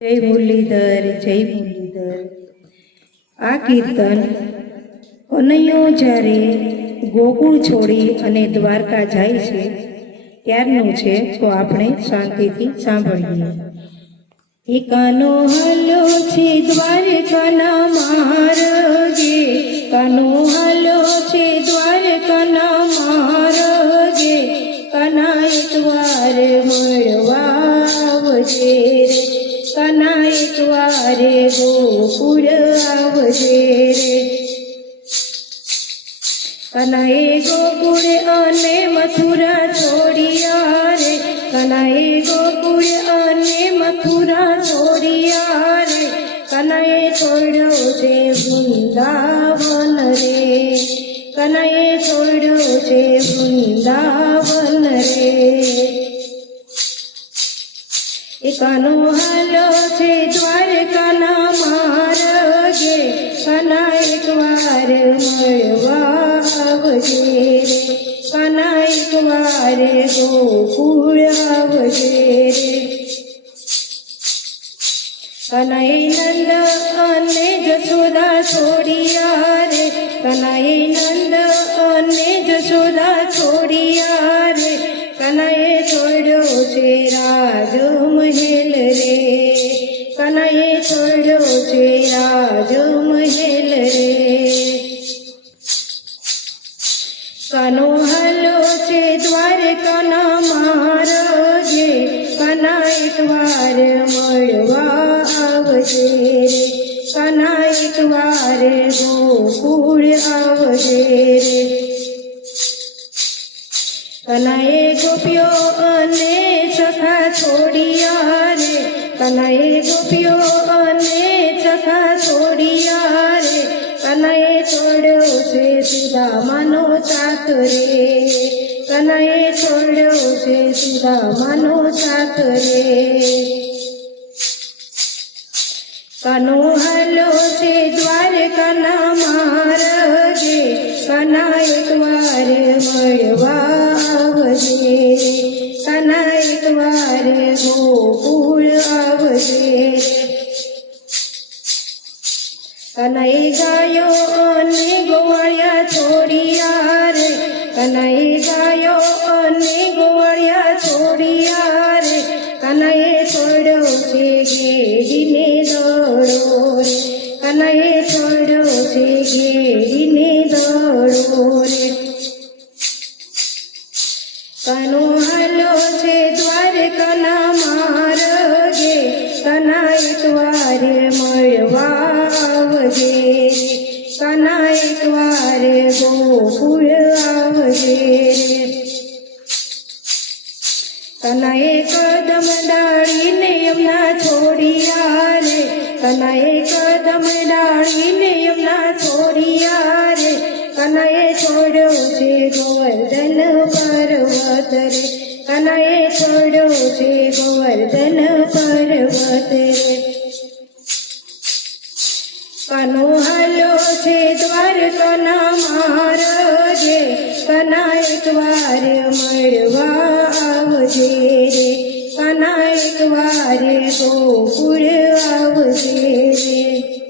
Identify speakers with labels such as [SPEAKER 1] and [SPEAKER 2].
[SPEAKER 1] જય મુરલીધર જય મુરલીધર. આ કીર્તન કનૈયો જ્યારે ગોકુળ છોડી અને દ્વારકા જાય છે, ત્યારનું છે, તો આપણે શાંતિથી સાંભળીએ. એકાનો હલો છે દ્વારકાના માર્ગે કાનો હલો છે દ્વારકાના માર્ગે કાના દ્વાર વાર મળવા આવજે કાના એક વારે ગોકુળ આવજે રે કનાએ ગોકુળ અને મથુરા છોડિયા રે કનાએ ગોકુળ અને મથુરા છોડિયા રે કનાએ છોડ્યો છે વૃંદાવન રે કનાએ છોડ્યો છે વૃંદાવન એકાનો હાલો છે દ્વારકાના માર્ગે, કાના એક વાર મળવા આવજે રે, કાના એક વાર ગોકુળ આવજે રે. કનાએ નંદ અને જશોદા છોડિયા છે રાજ મહેલ રે? કનાએ છોડ્યો છે રાજ મહેલ રે? કનો હલો છે દ્વારકાના માર્ગે, કાના એક વાર મળવા આવજે રે. કાના એક વાર ગોકુળ આવજે રે. કનાએ ગોપ્યો અને રે કનાએ છોડ્યો છે સુદામાનો સાથ રે કનો હલો છે દ્વારકાના માર્ગે કના એક વાર મળવા આવજે કના એક વાર ગોકુળ આવજે કનાએ ગાયો અને ગોવાળિયા છોડિયા રે. કનૈ ગાયો અને ગોવાળિયા છોડિયા રે. કનૈ છોડ્યો છે ગેડીને દોડો રે. કનૈ છોડ્યો છે ગેડીને દોડો રે. કનો હાલો છે દ્વારકાના માર્ગે. કના એક વાર મળવા આવજે કના એક વાર ગોકુળ આવજે રે. કનાએ કદમ ડાળીને યમના છોડિયા રે. કનાએ કદમ ડાળીને યમના છોડિયા રે. કનાએ છોડ્યો છે ગોવર્ધન પર્વત રે. કનાએ છોડ્યો છે ગોવર્ધન પર્વત રે. કનો હલો છે દ્વાર કના મહારાજે કના એકવાર મળવા આવજે રે. કના એકવાર ગોકુળ આવજે રે.